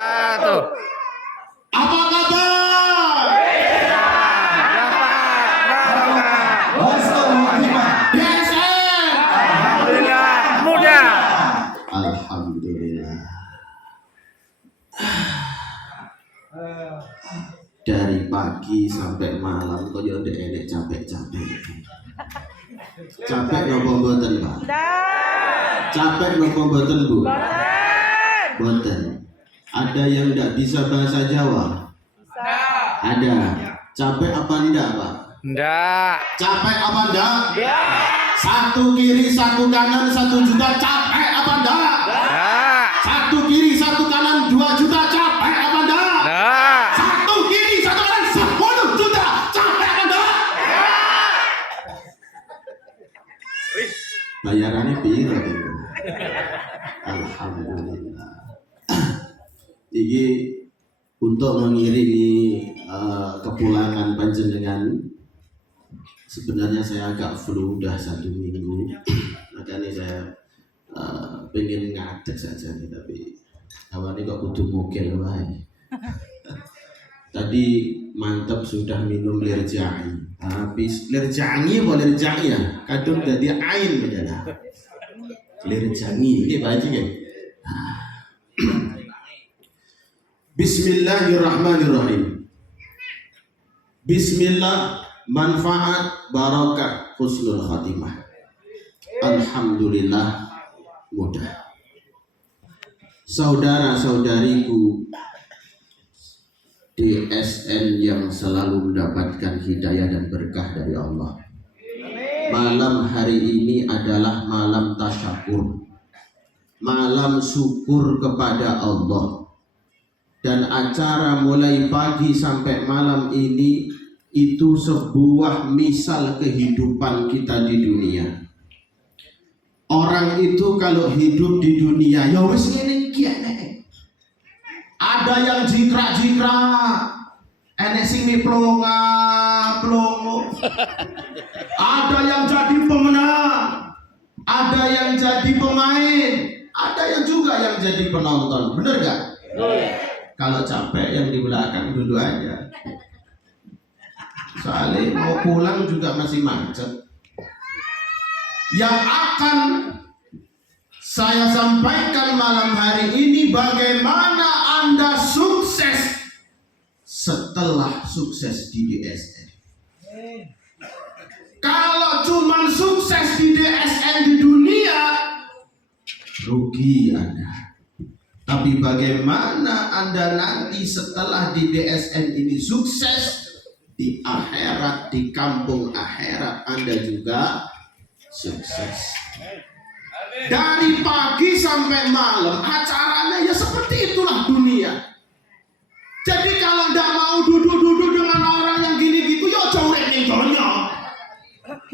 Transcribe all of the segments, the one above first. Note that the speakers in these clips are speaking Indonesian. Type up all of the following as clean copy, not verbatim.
Tuh. Apa kabar? DSN. Alhamdulillah muda. Alhamdulillah. Dari pagi sampai malam kok yo ndek capek-capek. Capek nopo mboten, Pak? Capek nopo mboten, Bu? Mboten. Ada yang tidak bisa bahasa Jawa? Ada. Capek apa enggak, Pak? Nggak. Capek apa enggak? Satu kiri, satu kanan, 1 juta. Capek apa enggak? Nggak. Satu kiri, satu kanan, 2 juta. Capek apa enggak? Nggak. Satu kiri, satu kanan, 10 juta. Capek apa enggak? Bayarannya piro itu? Alhamdulillah. Ini untuk mengiringi kepulangan panjenengan. Sebenarnya saya agak flu udah 1 minggu, makanya saya pengen ngadeg saja nih, tapi awalnya kok kudu mokel wae. Tadi mantap sudah minum lirjai, habis lirjai apa lirjai ya? Kadung jadi ain menjadi lirjai. Ini baca ya. Bismillahirrahmanirrahim. Bismillah, manfaat, barakah, husnul khatimah. Alhamdulillah mudah. Saudara-saudariku DSN yang selalu mendapatkan hidayah dan berkah dari Allah. Malam hari ini adalah malam tasyakur, malam syukur kepada Allah. Dan acara mulai pagi sampai malam ini itu sebuah misal kehidupan kita di dunia. Orang itu kalau hidup di dunia ya wis ngene iki enek. Ada yang jikrak-jikrak, enek sing plongo. Ada yang jadi pemenang, ada yang jadi pemain, ada yang juga yang jadi penonton. Bener gak? Kalau capek yang di belakang duduk aja. Soalnya mau pulang juga masih macet. Yang akan saya sampaikan malam hari ini, bagaimana Anda sukses setelah sukses di DSN. Kalau cuma sukses di DSN di dunia, rugi Anda. Tapi bagaimana Anda nanti setelah di DSN ini sukses, di akhirat, di kampung akhirat Anda juga sukses. Dari pagi sampai malam acaranya ya seperti itulah dunia. Jadi kalau Anda mau duduk-duduk dengan orang yang gini gitu, ya jauh ning donya.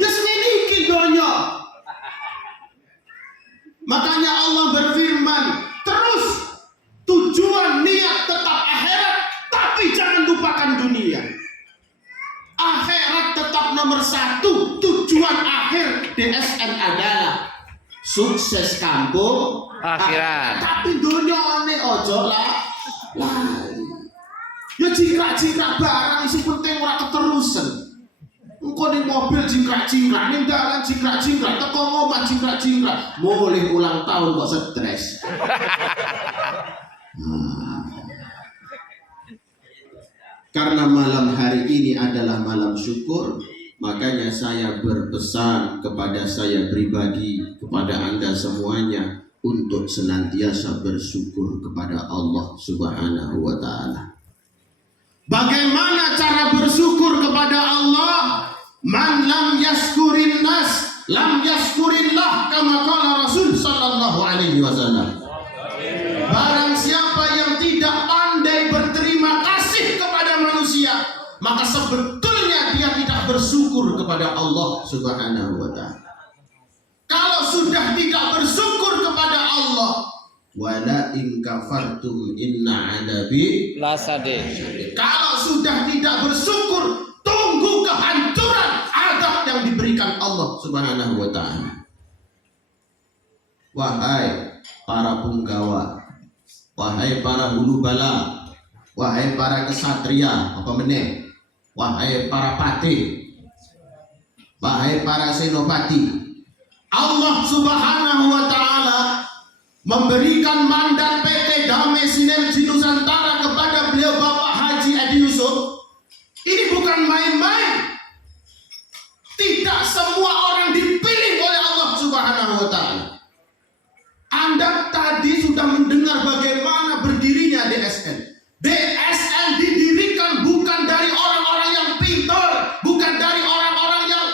Ya semini iki donya. Makanya Allah berfirman, terus tujuan niat tetap akhirat, tapi jangan lupakan dunia. Akhirat tetap nomor 1, tujuan akhir DSN adalah sukses kampung Akhirat. Tapi dunia ini ojo lah. Ya jingkrak-jingkrak barang isi penting ora keterusan. Engko ning mobil jingkrak-jingkrak, ning dalan jingkrak-jingkrak, teko ngomah jingkrak-jingkrak. Mulai ulang tahun kok stres. Karena malam hari ini adalah malam syukur, makanya saya berpesan kepada saya pribadi, kepada Anda semuanya, untuk senantiasa bersyukur kepada Allah Subhanahu wa Ta'ala. Bagaimana cara bersyukur kepada Allah? Man lam yaskurin nas, lam yaskurillah, kama qala Rasul sallallahu alaihi wasallam. Barang siapa yang tidak pandai berterima kasih kepada manusia, maka sebetulnya dia tidak bersyukur kepada Allah Subhanahu wa Ta'ala. Kalau sudah tidak bersyukur kepada Allah, wala in kafartum inna adabi Lasade. kalau sudah tidak bersyukur, tunggu kehancuran azab yang diberikan Allah Subhanahu wa Ta'ala. Wahai para punggawa, wahai para hulu bala, wahai para kesatria, apa meneh, wahai para patih, wahai para senopati. Allah Subhanahu wa Ta'ala memberikan mandat PT Damai Sinergi Nusantara kepada beliau Bapak Haji Edi Yusuf. Ini bukan main-main. Tidak semua orang dipilih oleh Allah Subhanahu wa Ta'ala. Anda tadi sudah mendengar bagaimana berdirinya DSN. DSN didirikan bukan dari orang-orang yang pintar, bukan dari orang-orang yang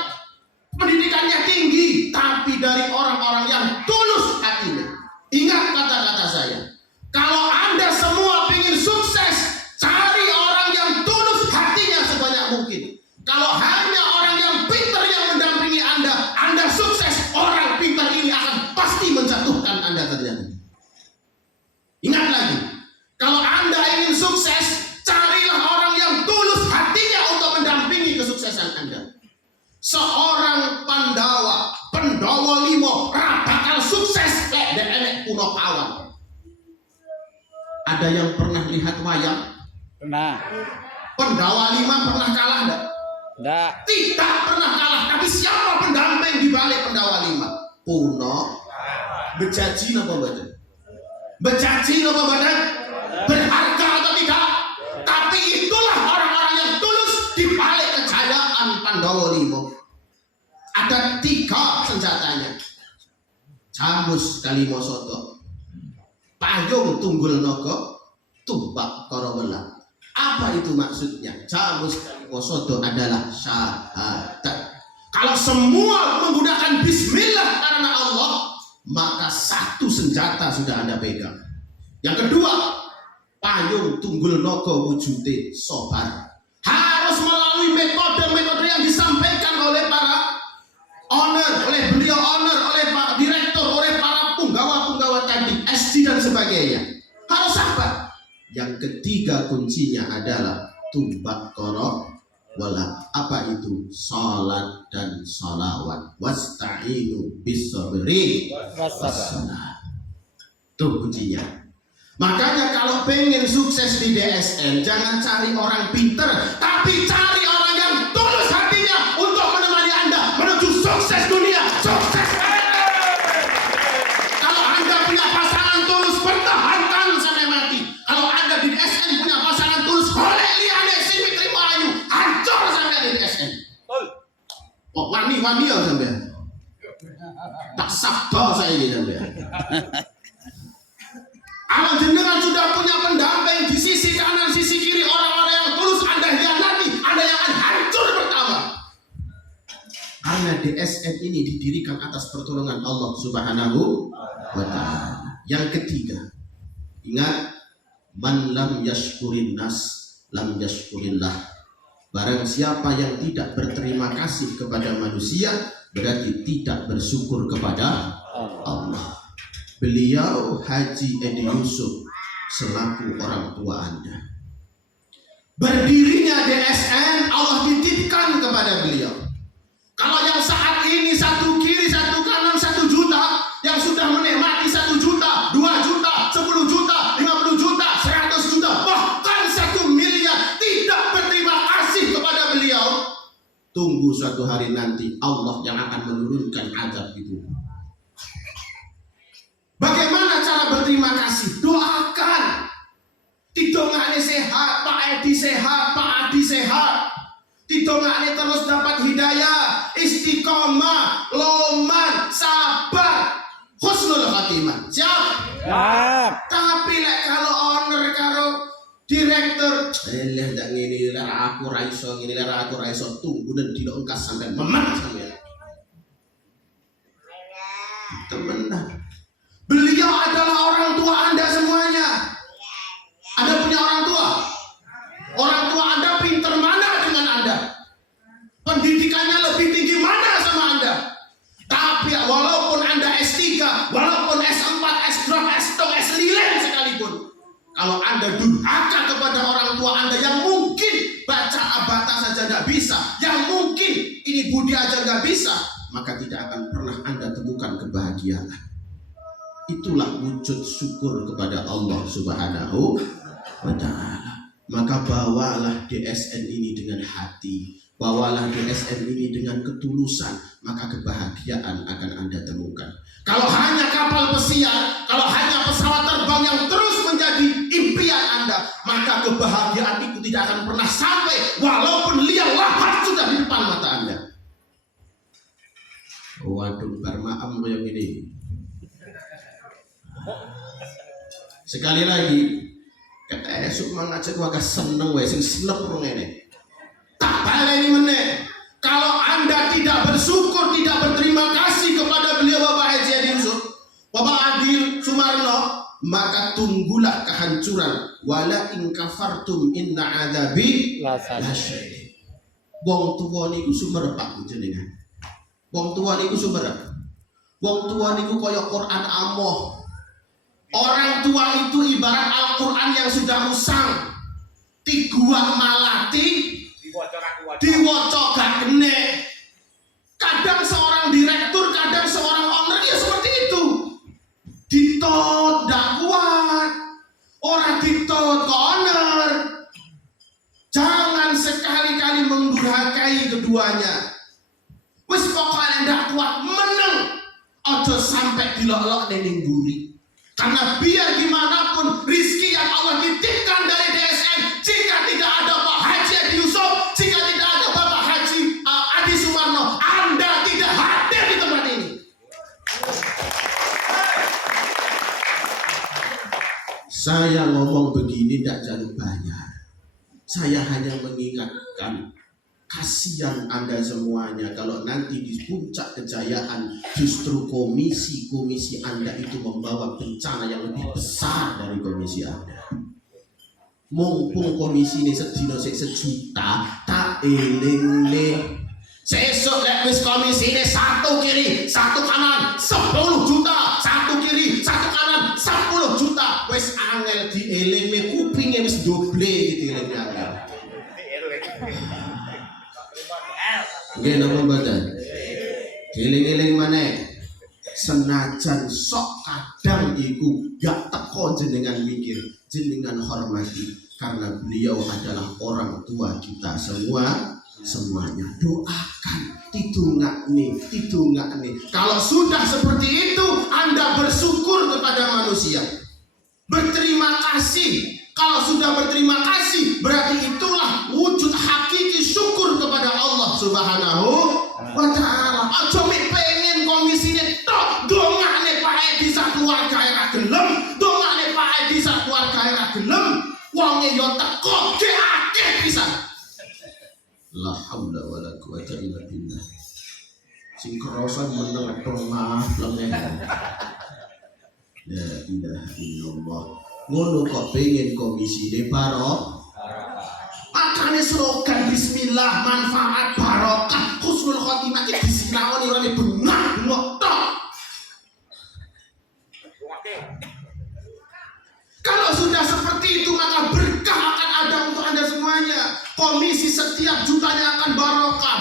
pendidikannya tinggi, tapi dari orang-orang yang tulus hatinya. Ingat kata-kata saya. Kalau Anda semua ingin sukses, cari orang yang tulus hatinya sebanyak mungkin. Kalau hanya orang yang pintar yang mendampingi Anda sukses, orang pintar ini akan pasti menjatuhkan Anda ternyata. Ingat lagi, kalau Anda ingin sukses, carilah orang yang tulus hatinya untuk mendampingi kesuksesan Anda. Seorang Pandawa limo bakal sukses lek enek kuno kawan. Ada yang pernah lihat wayang? Pernah. Pandawa 5 pernah kalah enggak? Enggak. Tidak pernah kalah. Tapi siapa pendamping di balik Pandawa 5? Kuno. Bejaji napa mboten? Bejaji napa mboten? Berharga atau tidak? Tapi itulah orang-orang yang tulus di balik kejayaan Pandawa 5. Ada 3 senjatanya. Camus Kalimo Soto, payung tunggul nogo, tumbak korowela. Apa itu maksudnya? Camus Kalimo Soto adalah syahadat. Kalau semua menggunakan bismillah karena Allah, maka 1 senjata sudah Anda pegang. Yang kedua, payung tunggul nogo wujude sobar. Harus melalui metode-metode yang disampaikan oleh para owner, oleh beliau owner, oleh Pak Direktur, oleh para punggawa-punggawa tadi, SD dan sebagainya. Harus sabar. Yang ketiga kuncinya adalah tumbak koro wala. Apa itu? Salat dan salawat. Wasta'inu bis-sabri was-salah. Itu kuncinya. Makanya kalau pengen sukses di DSN, jangan cari orang pinter, tapi cari orang yang tulus hatinya untuk menemani Anda menuju sukses dunia, sukses. Kalau Anda punya pasangan tulus, pertahankan sampai mati. Kalau Anda di DSN punya pasangan tulus, boleh liane sing terima ayu, hancur sampai di DSN. Oh, wani-wani ya sampai. Tak sabda saya ini sampai. Kalau jenengan sudah punya pendamping di sisi kanan, sisi kiri, orang-orang yang tulus, Anda hianati, Anda yang akan hancur pertama. Karena DSN ini didirikan atas pertolongan Allah Subhanahu wa Ta'ala. Yang ketiga, ingat, man lam yashkurin nas lam yashkurillah. Barang siapa yang tidak berterima kasih kepada manusia, berarti tidak bersyukur kepada Allah. Beliau Haji Edi Yusuf selaku orang tua Anda. Berdirinya DSN Allah titipkan kepada beliau. Kalau yang saat ini 1 kiri 1 kanan 1 juta, yang sudah menikmati 1 juta, 2 juta, 10 juta, 50 juta, 100 juta, bahkan 1 miliar tidak berterima kasih kepada beliau, tunggu suatu hari nanti Allah yang akan menurunkan azab itu. Bagaimana cara berterima kasih? Doakan. Tidongane sehat, Pak Edi sehat, Pak Adi sehat. Tidongane terus dapat hidayah, istiqomah, loman, sabar, husnul khatimah. Siap? Siap. Tapi kalau owner karo direktur, ndak ngene lara aku ra iso, ngene lara aku ra iso, tunggu dan dino engkas sampai memat sampean. Temenan. Beliau adalah orang tua Anda semuanya. Anda punya orang tua? Orang tua Anda pinter mana dengan Anda? Pendidikannya lebih tinggi mana sama Anda? Tapi walaupun Anda S3, walaupun S4, S2, S2, S5 sekalipun, kalau Anda durhaka kepada orang tua Anda yang mungkin baca abata saja nggak bisa, yang mungkin ini budi aja nggak bisa, maka tidak akan pernah Anda temukan kebahagiaan. Itulah wujud syukur kepada Allah Subhanahu wa ta'ala. Maka bawalah DSN ini dengan hati, bawalah DSN ini dengan ketulusan, maka kebahagiaan akan Anda temukan. Kalau hanya kapal pesiar, kalau hanya pesawat terbang yang terus menjadi impian Anda, maka kebahagiaan itu tidak akan pernah sampai, walaupun liang lahat sudah di depan mata Anda. Waduh, barmaam yang ini. Sekali lagi, kata esok mengajak waga seneng wae sing senep rong ini. Tak baleni meneh. Kalau Anda tidak bersyukur, tidak berterima kasih kepada beliau Bapak Haji Adi Yusuf, Bapak Adil Sumarno, maka tunggulah kehancuran. Wala in kafartum inna adzabi lasyadid. Wong tuwa niku sumerep Pak jenengan. Wong tuwa niku sumerep. Wong tuwa niku kaya Quran amoh. Orang tua itu ibarat Al-Quran yang sudah usang, tiguang malati, diwocok gak gene. Kadang seorang direktur, kadang seorang owner ya seperti itu. Ditot gak kuat, orang ditot ke owner. Jangan sekali-kali mendurhakai keduanya. Wis pokoknya ndak kuat meneng, ojo sampai dilolok ning mburi. Karena biar gimana pun rizki yang Allah titipkan dari DSN, jika tidak ada Pak Haji Adi Yusuf, jika tidak ada Bapak Haji Adi Sumarno, Anda tidak hadir di tempat ini. Saya ngomong begini tidak jalur bayar. Saya hanya mengingatkan, kasihan Anda semuanya kalau nanti di puncak kejayaan justru komisi Anda itu membawa bencana yang lebih besar dari komisi Anda. Mumpung komisi ini sedino sejuta, tak eling-eling. Sesuk lek wis komisi ini satu kiri, satu kanan, 10 juta, satu kiri, satu kanan, 10 juta. Wis angel dieling-eling, kupinge wis doble gitu eling-eling. Nggih napa mboten? Eling-eling maneh. Senajan sok kadang iku gak teko jenengan mikir, jenengan hormati karena beliau adalah orang tua kita semuanya. Doakan, tidungakne. Kalau sudah seperti itu, Anda bersyukur kepada manusia. Berterima kasih. Kalau sudah berterima kasih, berarti itulah wujud hakiki syukur kepada Allah Subhanahu wa ta'ala. Aja pengen komisine tok, dongane Pak Edi sak keluarga ora gelem, dongane Pak Edi sak keluarga ora gelem, wonge yo teko ge akeh pisan. La haula wala quwata illa billah. Sing kroso meneng maaf lengen. La ilaha illallah. Ngono kok pengen komisi de makanya slogan bismillah manfaat barokah husnul khotimah iki disinaoni ora bengak tok. Kalau sudah seperti itu maka berkah akan ada untuk Anda semuanya. Komisi setiap jutanya akan barokah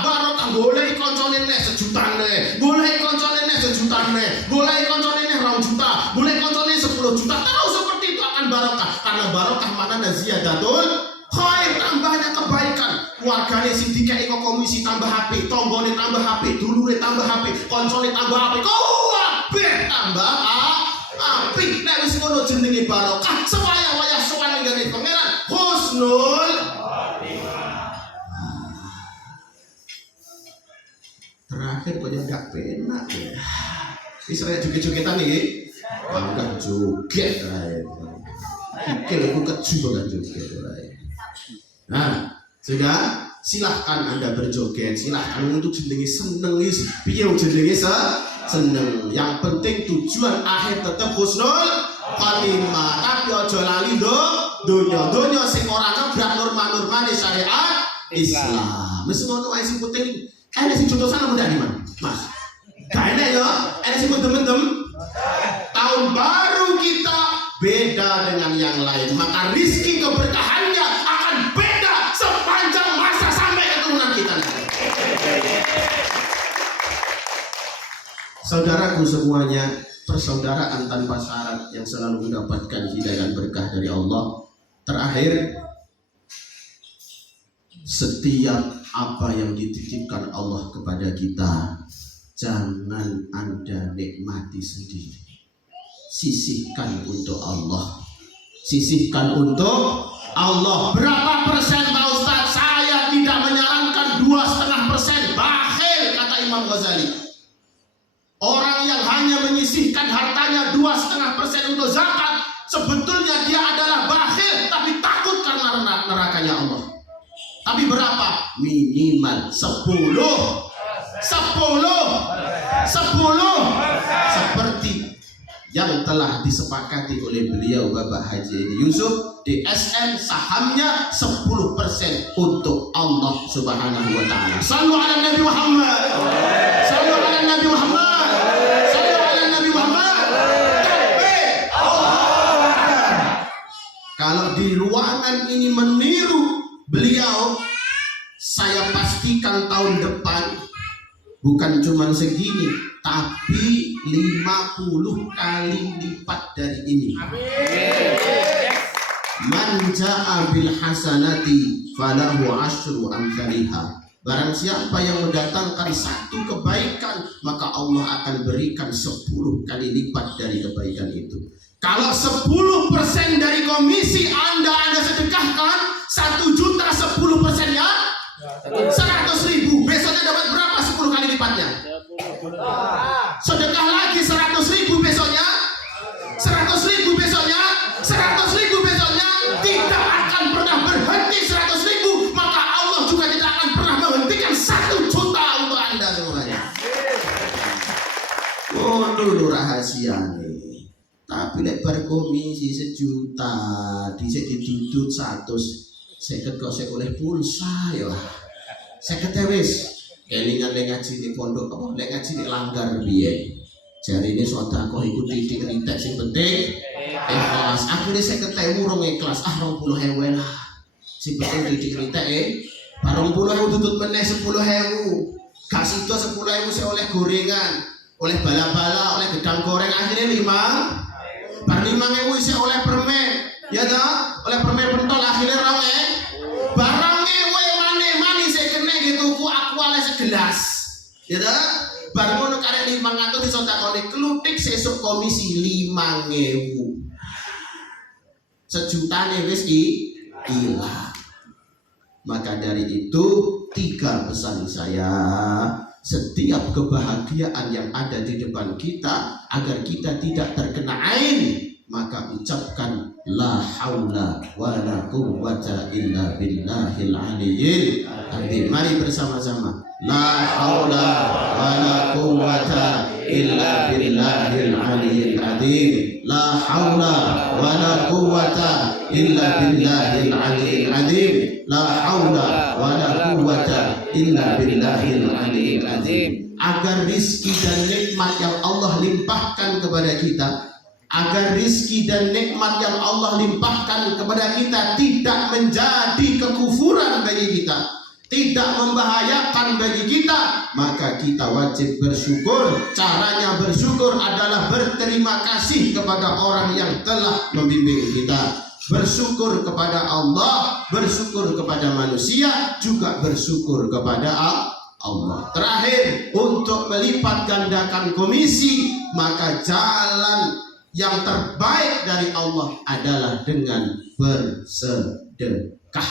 boleh koncone nek sejutane, boleh koncone nek sejutane, boleh koncone nek 2 juta, boleh koncone 10 juta. Terus seperti itu akan barokah karena barokah mana ziyadatul khair, tambahnya kebaikan. Keluargane sing dikeki kok komisi tambah HP, tanggane tambah HP, dulure tambah HP, koncone tambah HP, kabeh tambah apik. Nek wis ngono jenenge barokah, waya-waya sowan ning pangeran husnul khotimah. Terakhir kok gak penak ya. Wis rek joget-jogetan iki. Angkat joget ae. Pikir aku keju kan joget ae. Nah, sudah silahkan Anda berjoget, silahkan untuk jenenge seneng wis. Piye jenenge seneng. Yang penting tujuan akhir tetap husnul khotimah. Tapi aja lali donya sing ora nabrak norma-normane syariat Islam. Wis ngono ae sing penting. Ada sing contoh sana mudah nih Mas. Gak enak ya, ada sing mendem-mendem. Tahun baru kita beda dengan yang lain, maka rizki keberkahannya akan beda sepanjang masa sampai keturunan kita. Saudaraku semuanya, persaudaraan tanpa syarat yang selalu mendapatkan hidayah dan berkah dari Allah. Terakhir, setiap apa yang dititipkan Allah kepada kita, jangan Anda nikmati sendiri. Sisihkan untuk Allah. Sisihkan untuk Allah. Berapa persen Pak Ustaz? Saya tidak menyarankan 2,5%. Bakhil, kata Imam Ghazali. Orang yang hanya menyisihkan hartanya 2,5% untuk zakat, sebetulnya dia adalah bakhil, tapi takut karena nerakanya Allah. Tapi berapa? Minimal 10. Seperti yang telah disepakati oleh beliau Bapak Haji Edi Yusuf, DSN sahamnya 10% untuk Allah Subhanahu wa taala. Sallu ala Nabi Muhammad. Sallu ala Nabi Muhammad. Sallu ala Nabi Muhammad. Kalau di ruangan ini meniru beliau, saya pastikan tahun depan bukan cuma segini, tapi 50 kali lipat dari ini. Man ja'a bil hasanati falahu asyru amsalihha. Barang siapa yang mendatangkan satu kebaikan, maka Allah akan berikan 10 kali lipat dari kebaikan itu. Kalau 10% dari komisi Anda sedekahkan 1 juta, 10%-nya 100.000. Besoknya dapat berapa 10 kali lipatnya? Sedekah lagi 100.000 besoknya, 100.000 besoknya, 100.000 besoknya. Tidak akan pernah berhenti 100.000. Maka Allah juga tidak akan pernah menghentikan 1 juta untuk Anda semuanya. Oh, dulu rahasia nih. Tapi lek berkomisi 1 juta, dhisik didudut 100, seket kok sik oleh pulsa ya. Seket wis kelingan lek ngaji di pondok apa lek ngaji di langgar piye. Jarine sedekah iku titik ritek sing penting ikhlas. Akhire 50.000 rong ikhlas, 20.000 lah. Sing penting titik ritek 20.000 tutut meneh 10.000. Gak sida 10.000 sik oleh gorengan, oleh bala-bala, oleh gedang goreng, akhirnya 5. Bar 5.000 isih oleh permen, ya dah, oleh permen pentol akhirnya rame. Barang ngewe mane sik kene dituku aku oleh segelas, ya dah. Bar ngono karek 500 disodakoni klutik sesuk komisi 5.000. Sejutane wis hilang. Maka dari itu 3 pesan saya. Setiap kebahagiaan yang ada di depan kita, agar kita tidak terkena ain, maka ucapkan la haula wa la quwwata illa billahil aliyyil azim. Mari bersama-sama. La haula wa la quwwata illa billahil aliyyil azim. La haula wa la quwwata illa billahil aliyyil azim. La haula wa la quwwata illa billahil aliyyil azim. Agar rizki dan nikmat yang Allah limpahkan kepada kita, agar rizki dan nikmat yang Allah limpahkan kepada kita tidak menjadi kekufuran bagi kita, tidak membahayakan bagi kita, maka kita wajib bersyukur. Caranya bersyukur adalah berterima kasih kepada orang yang telah membimbing kita. Bersyukur kepada Allah, bersyukur kepada manusia, juga bersyukur kepada Allah. Terakhir, untuk melipat gandakan komisi, maka jalan yang terbaik dari Allah adalah dengan bersedekah.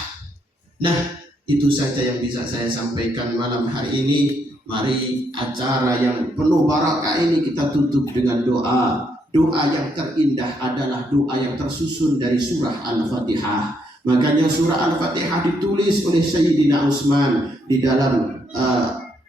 Nah, itu saja yang bisa saya sampaikan malam hari ini. Mari acara yang penuh barakah ini kita tutup dengan doa. Doa yang terindah adalah doa yang tersusun dari surah Al-Fatihah. Makanya surah Al-Fatihah ditulis oleh Sayyidina Utsman di dalam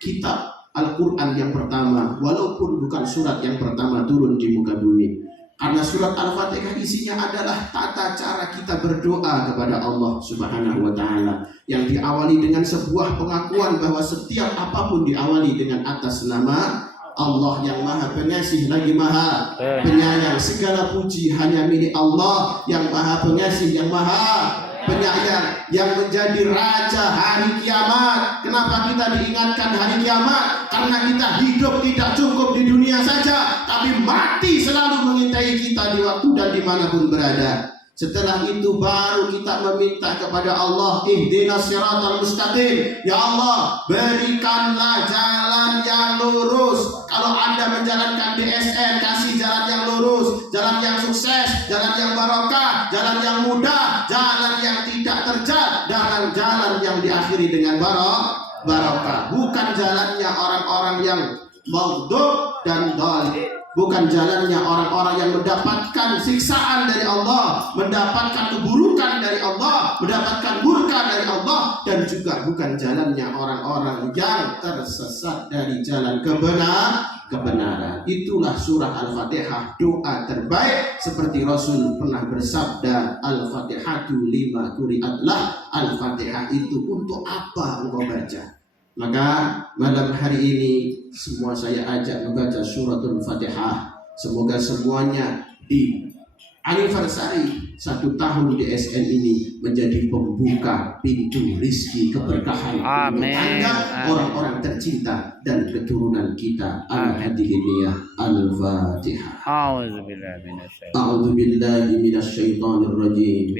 kitab Al-Quran yang pertama, walaupun bukan surat yang pertama turun di muka bumi. Karena surat Al-Fatihah isinya adalah tata cara kita berdoa kepada Allah Subhanahu wa taala, yang diawali dengan sebuah pengakuan bahwa setiap apapun diawali dengan atas nama Allah yang Maha Pengasih lagi Maha Penyayang. Segala puji hanya milik Allah yang Maha Pengasih, yang Maha Penyayang. yang menjadi raja hari kiamat. Kenapa kita diingatkan hari kiamat? Karena kita hidup tidak cukup di dunia saja, tapi mati selalu mengintai kita di waktu dan dimanapun berada. Setelah itu baru kita meminta kepada Allah, ihdinas siratal mustaqim. Ya Allah, berikanlah jalan yang lurus. Kalau Anda menjalankan DSN, kasih jalan yang lurus, jalan yang sukses, jalan yang barokah, jalan yang mudah, jalan yang tidak terjal, dan jalan yang diakhiri dengan barokah. Bukan jalannya orang-orang yang maghdub dan dhalim. Bukan jalannya orang-orang yang mendapatkan siksaan dari Allah, mendapatkan keburukan dari Allah, mendapatkan murka dari Allah, dan juga bukan jalannya orang-orang yang tersesat dari jalan kebenaran. Itulah surah Al-Fatihah, doa terbaik, seperti Rasul pernah bersabda, Al-Fatihatu lima quri'atlah. Al-Fatihah itu untuk apa engkau baca? Maka malam hari ini semua saya ajak membaca suratul Fatihah. Semoga semuanya di anniversary 1 tahun DSN ini menjadi pembuka pintu rizki keberkahan untuk Anda, orang-orang tercinta dan keturunan kita. Al-Hadiniyah Al-Fatihah. A'udzu billahi minasyaitonir rajim.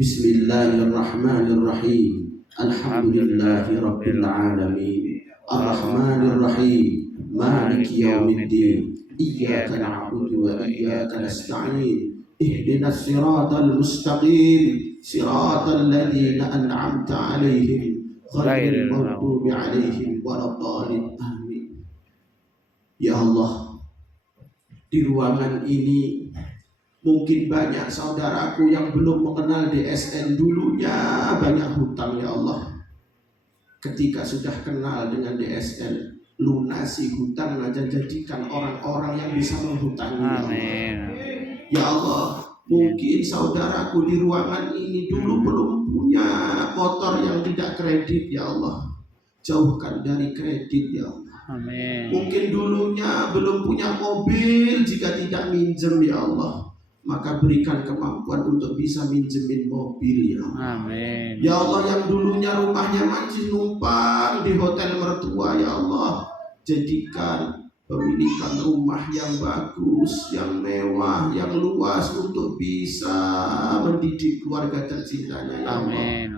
Bismillahirrahmanirrahim. Alhamdulillahi Rabbil Alamin, Ar-Rahmanir Rahim, Maliki Yawmiddin, Iyyaka na'budu wa iyyaka nasta'in, Ihdinas siratal mustaqim, siratal ladzina an'amta 'alaihim, ghairil maghdubi 'alaihim waladdallin. Amin. Ya Allah, di ruangan ini mungkin banyak saudaraku yang belum mengenal DSN dulunya, banyak hutang ya Allah. Ketika sudah kenal dengan DSN, lunasi hutang aja, jadikan orang-orang yang bisa menghutangi ya Allah. Ya Allah, mungkin saudaraku di ruangan ini dulu belum punya motor yang tidak kredit ya Allah. Jauhkan dari kredit ya Allah. Amin. Mungkin dulunya belum punya mobil, jika tidak minjem ya Allah, maka berikan kemampuan untuk bisa minjemin mobil ya Allah. Amin. Ya Allah, yang dulunya rumahnya masih numpang di hotel mertua ya Allah, jadikan pemilikan rumah yang bagus, yang mewah, yang luas untuk bisa mendidik keluarga tercintanya ya Allah. Amin.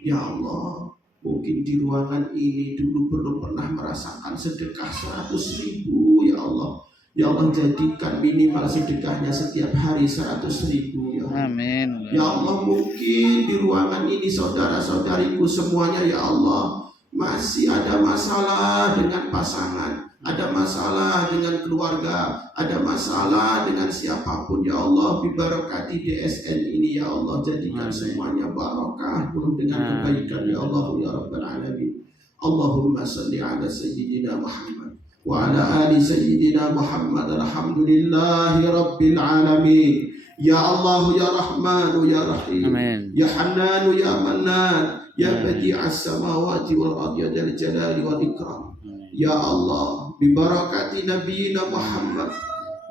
Ya Allah, mungkin di ruangan ini dulu belum pernah merasakan sedekah 100.000 ya Allah. Ya Allah, jadikan minimal sedekahnya setiap hari 100.000 ya Allah. Amin. Ya Allah, mungkin di ruangan ini saudara-saudariku semuanya ya Allah masih ada masalah dengan pasangan, ada masalah dengan keluarga, ada masalah dengan siapapun ya Allah. Bibarakati DSN ini ya Allah, jadikan semuanya barokah, penuh dengan kebaikan ya Allah ya Rabbal Alamin. Allahumma salli ala Sayyidina Muhammad wa ala ali Sayyidina Muhammad. Alhamdulillahi Rabbil Alamin. Ya Allah ya Rahmanu ya Rahim. Amin. Ya Hannanu ya Mannan, ya Badi'as samawati wal ardi, ya Dzal Jalali wal Ikram. Ya Allah, bibarakati Nabiyina Muhammad.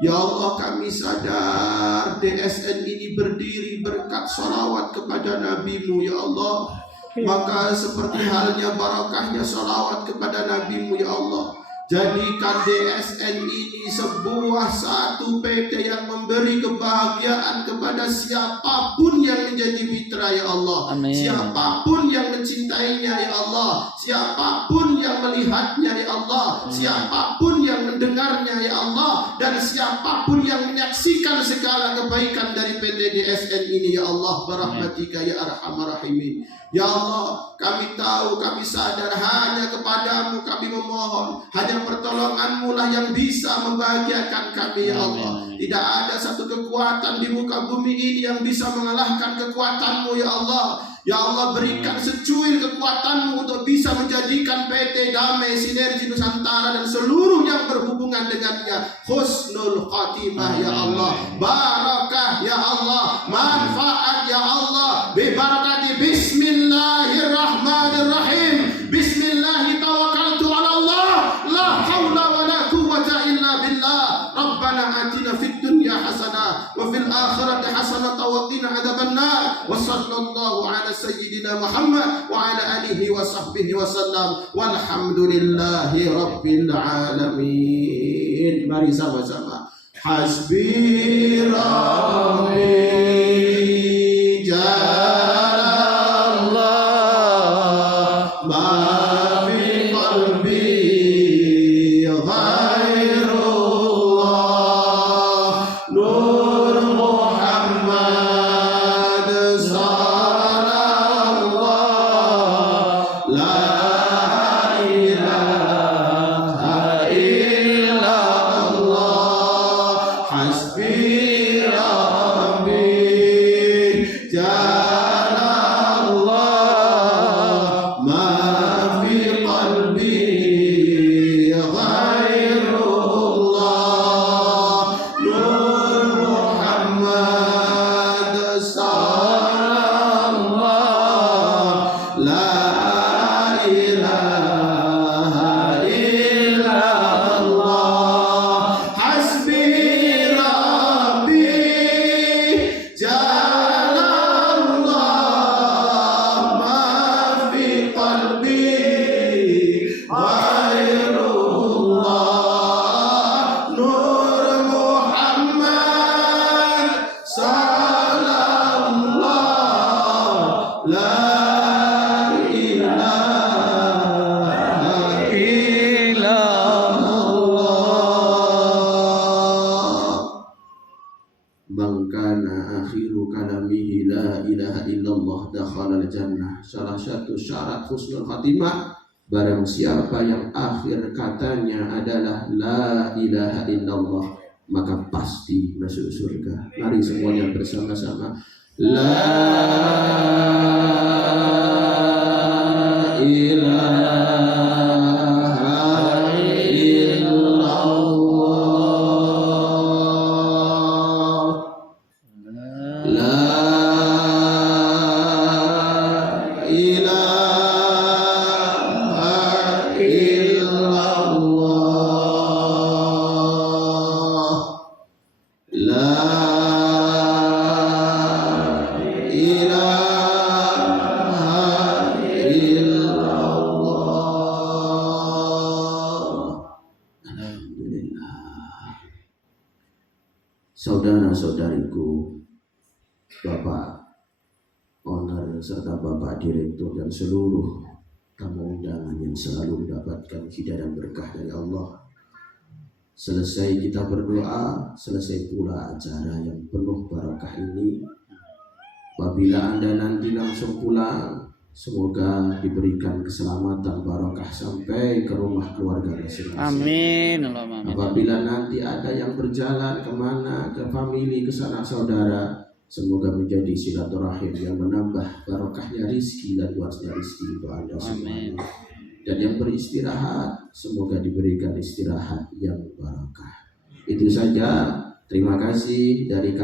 Ya Allah, kami sadar DSN ini berdiri berkat salawat kepada Nabi-Mu ya Allah. Maka seperti halnya barakahnya salawat kepada Nabi-Mu ya Allah, jadikan DSN ini sebuah satu PT yang memberi kebahagiaan kepada siapapun yang menjadi mitra ya Allah. Amin. Siapapun yang mencintainya ya Allah, siapapun yang melihatnya ya Allah, siapapun yang mendengarnya ya Allah, dan siapapun yang menyaksikan segala kebaikan dari PT DSN ini ya Allah, berahmatika ya arhamar rahimin. Ya Allah, kami tahu, kami sadar hanya kepadamu kami memohon, hanya pertolonganmu lah yang bisa membahagiakan kami ya Allah. Tidak ada satu kekuatan di muka bumi ini yang bisa mengalahkan kekuatanmu ya Allah. Ya Allah, berikan secuil kekuatanmu untuk bisa menjadikan PT Damai Sinergi Nusantara dan seluruh yang berhubungan dengannya husnul khatimah ya Allah, barakah ya Allah, manfaat ya Allah, bibarakati bismillahirrahmanirrahim. Bismillahi tawakkaltu ala Allah, la hawla wa la quwwata illa billah. Rabbana atina fid dunya hasanah wa fil akhirati hasanah wa qina adzabannar. Wa sallallahu ala sayyidina Muhammad wa ala alihi wa sahbihi wasallam walhamdulillahi rabbil alamin. Mari sama-sama. Hasbi Rabbi Jalallah ma fi qalbi ghairullah Nur Muhammad sallallahu la ilaha illallah hasbi Rabbi Jalallah ma fi qalbi ghairullah Nur Muhammad sallallahu la ilaha illallah hasbi Rabbi Jalallah ma fi qalbi ghairullah Nur Muhammad sallallahu la ilaha illallah. Man kana akhiru kalamihi la ilaha illallah dakhala al-jannah. Salah satu syarat husnul khatimah, barang siapa yang akhir katanya adalah la ilaha illallah, maka pasti masuk surga. Mari semuanya bersama-sama. La ilaha illallah. La ilaha illallah. La ilaha illallah. Alhamdulillah. Saudara-saudariku, Bapak owner serta Bapak Direktur dan seluruh tamu undangan yang selalu mendapatkan hidayah dan berkah dari Allah. Selesai kita berdoa, selesai pula acara yang penuh barakah ini. Apabila Anda nanti langsung pulang, semoga diberikan keselamatan barakah sampai ke rumah keluarga masing-masing. Amin. Allahumma amin. Apabila nanti ada yang berjalan kemana, ke famili, ke sanak saudara, semoga menjadi silaturahim yang menambah barakahnya rizki dan luasnya rizki untuk Anda semuanya. Dan yang beristirahat, semoga diberikan istirahat yang barakah. Itu saja. Terima kasih dari kami.